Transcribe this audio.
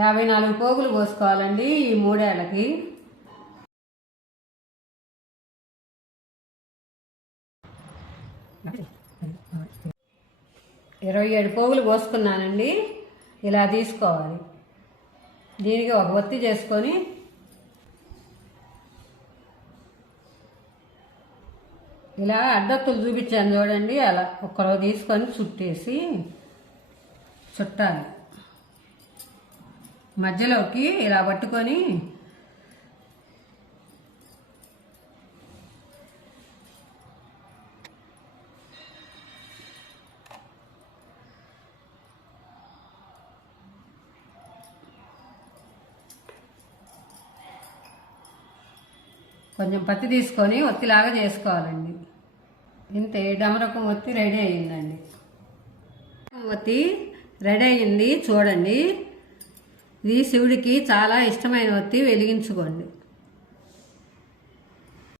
యాభై నాలుగు పోగులు పోసుకోవాలండి ఈ మూడేళ్ళకి. ఇరవై ఏడు పోగులు పోసుకున్నానండి. ఇలా తీసుకోవాలి. దీనికి ఒక ఒత్తి చేసుకొని ఇలా అడ్డత్తులు చూపించాను చూడండి అలా ఒక్కరో తీసుకొని చుట్టేసి చుట్టాలి. మధ్యలోకి ఇలా పట్టుకొని కొంచెం పత్తి తీసుకొని ఒత్తిలాగా చేసుకోవాలండి. ఇంతే డమరకం ఒత్తి రెడీ అయ్యిందండి. ఒత్తి రెడీ అయ్యింది చూడండి. ఇది శివుడికి చాలా ఇష్టమైన ఒత్తి వెలిగించుకోండి.